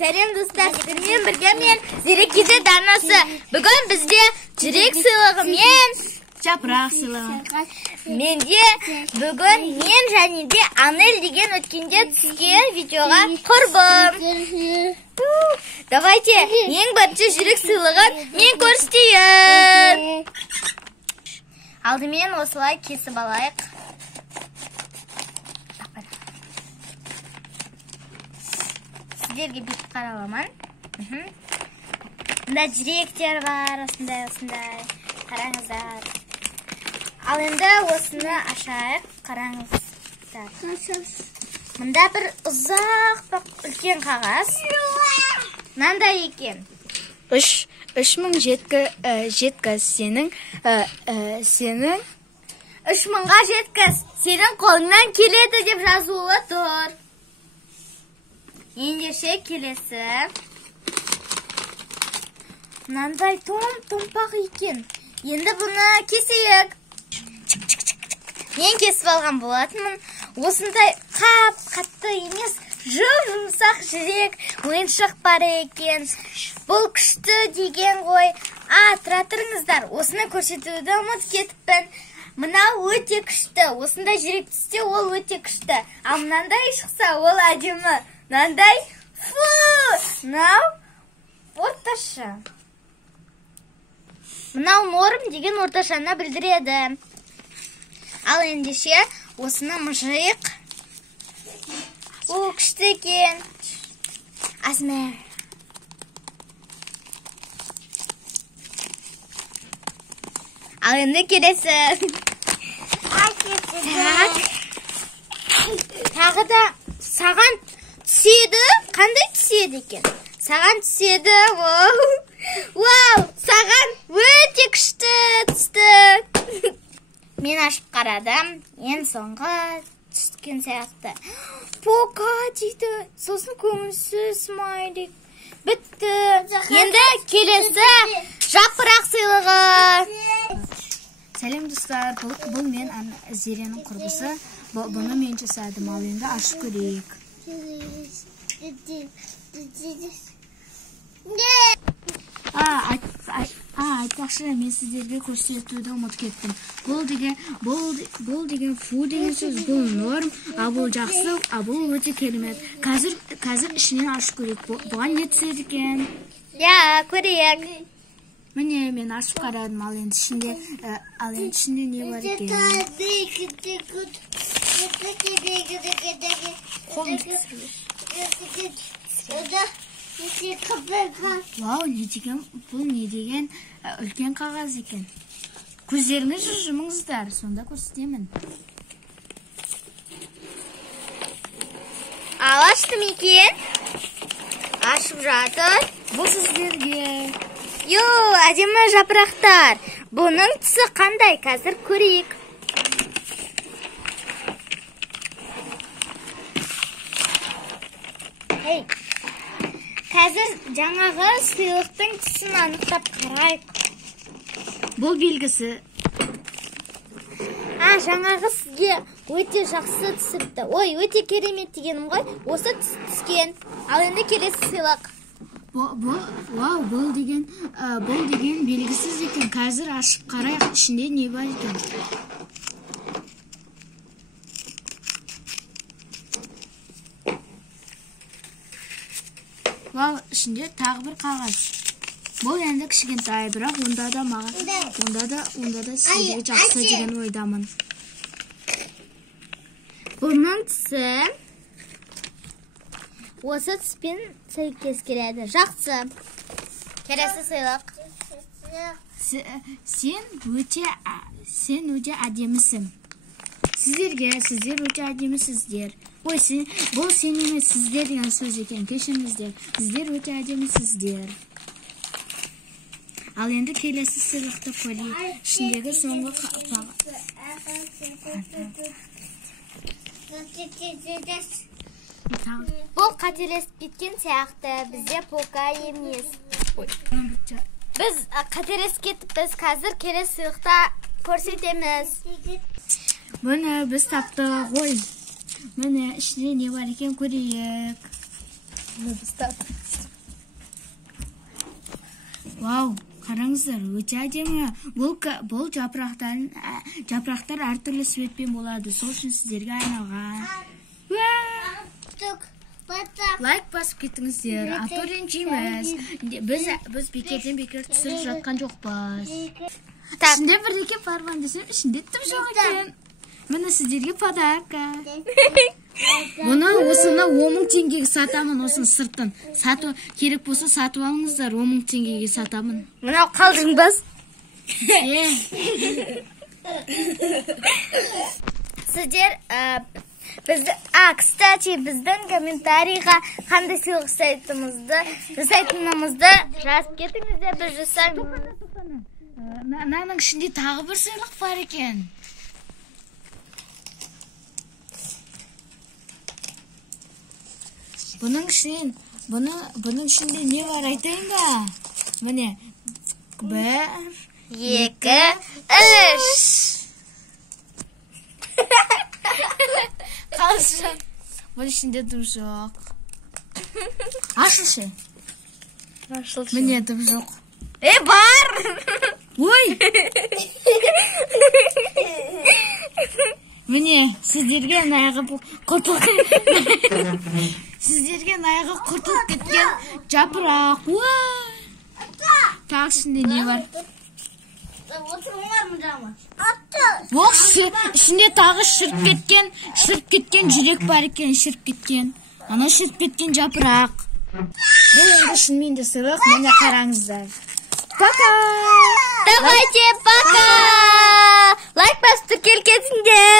Сәлем достар, сіздермен бірге мен Зерекеде Данасы. Бүгін бізде жүрек сыйлығы мен жапырақ сыйлығы. Менде бүгін мен және де Анель деген өткенде түскен видеоға құрбым. Давайте ең бірінші жүрек сыйлығын мен көрсетейін. Алдымен осылай кесіп алайық. Сіздерге бүйтіп қараламан. Мұнда жүректер бар, осындай. Қараңыздар. Ал енді осыны ашайық, қараңыздар. Мұнда бір ұзақ үлкен қағаз. Мынандай екен. 3000 жеткіз сенің 3000-ға жеткіз сенің қолыңнан келеді деп жазулы тұр. Ендеше келесі. Мынандай томпақ екен. Енді бұны кесейік. Мен кесіп алған болатынмын. Осындай қатты емес, жұмсақ жүрек ойыншық бар екен. Бұл күшті деген ғой. Тұра тұрыңыздар. Осыны көрсетуді ұмытып кетіппін. Мынау өте күшті. Осындай жүрек түссе ол өте күшті. Ал мынандай шықса ол әдемі. Мынандай мынау орташа. Мынау норм деген орташаны білдіреді. Ал ендеше осыны мұжайық. О, күшті екен. Азмер. Ал енді келесі. Тағы да саған түседі. Қандай түседі екен? Саған түседі. Вау, саған өте күшті түсті. Мен ашып қарадым. Ең соңғы түскен сияқты. Пока дейді. Сосын көңілсіз смайлик. Бітті. Енді келесі жапырақ сыйлығы. Сәлем достар, бұл мен Зеренің құрбысы. Бұны мен жасадым, ал енді ашып көрейік. Айтпақшы, мен сіздерге көрсетуді ұмытып кеттім. Бұл деген фу деген сөз, бұл норм, а бұл жақсы, а бұл өте керемет. Қазір ішінен ашып көрейік. Бұған не түседі екен? Я, көрейік. Міне, мен ашып қарадым, ал енді ішінде не бар екен? Вау, бұл не деген үлкен қағаз екен. Көздеріңіз жұмыңыздар, сонда көрсетемін. Ал аштым екен. Ашып жатыр. Бұл сіздерге. Йо, әдемі жапырақтар. Бұның түсі қандай? Қазір көрейік. Қазір жаңағы сыйлықтың түсін анықтап қарайық. Бұл белгісі. Жаңағы сізге өте жақсы түсіпті. Ой, өте керемет дегенім ғой. Осы түскен. Ал енді келесі сыйлық. Бұл деген белгісіз екен. Қазір ашып қарайық, ішінде не бар екен? Вау, ішінде тағы бір қағаз. Бұл енді кішкентай, бірақ онда да сізге жақсы деген ойдамын. Бұның түсі осы түспен сәйкес келеді. Жақсы. Келесі сыйлық. Сен өте әдемісің. Сіздер өте әдемісіздер. Ой, бұл сен емес, сіздер деген сөз екен. Кешіріңіздер. Сіздер өте әдемісіздер. Ал енді келесі сыйлықты көрейік. Ішіндегі соңғы Бұл қателесіп кеткен сияқты. Бізде пока емес. Біз қателесіп кетіп, біз қазір келесі сыйлықта көрсетеміз. Бұны біз таптық ғой. Міне ішінде не бар екен көрейік. Вау, қараңыздар, өте әдемі. Бұл жапырақтар әртүрлі светпен болады. Сол үшін сіздерге айналған. Лайк басып кеттіңіздер. А то ренжиміз. Біз бекерден бекер түсіріп жатқан жоқпыз. Ішінде бірдеке бар ма десем, ішінде тым жоқ екен. Міне сіздерге подарка. Осыны 10.000 теңгеге сатамын, осыны сыртын. Керек болса сатып алыңыздар, 10.000 теңгеге сатамын. Мынау қалдыңбыз. Сіздер кстати, біздің комментарийға қандай сыйлық жасайтынымызды жазып кетіңіздер, біз жасаймыз. Мынаның ішінде тағы бір сыйлық бар екен. Бұның ішінде не бар айтайын ба? Міне, 1, 2, 3. Қалсын. Бұның ішінде дым жоқ. Ашылшы. Міне дым жоқ. Бар! Ой! Міне, сіздерге наяғы құртылып кеткен жапырақ. Тағы ішінде не бар? Ішінде тағы шіріп кеткен жүрек бар екен, шіріп кеткен. Ана шіріп кеткен жапырақ. Бұл енді шынымен де сыйлық, мені қараңыздар. Пока! Давайте, пока! Лайк басып кетіңдер!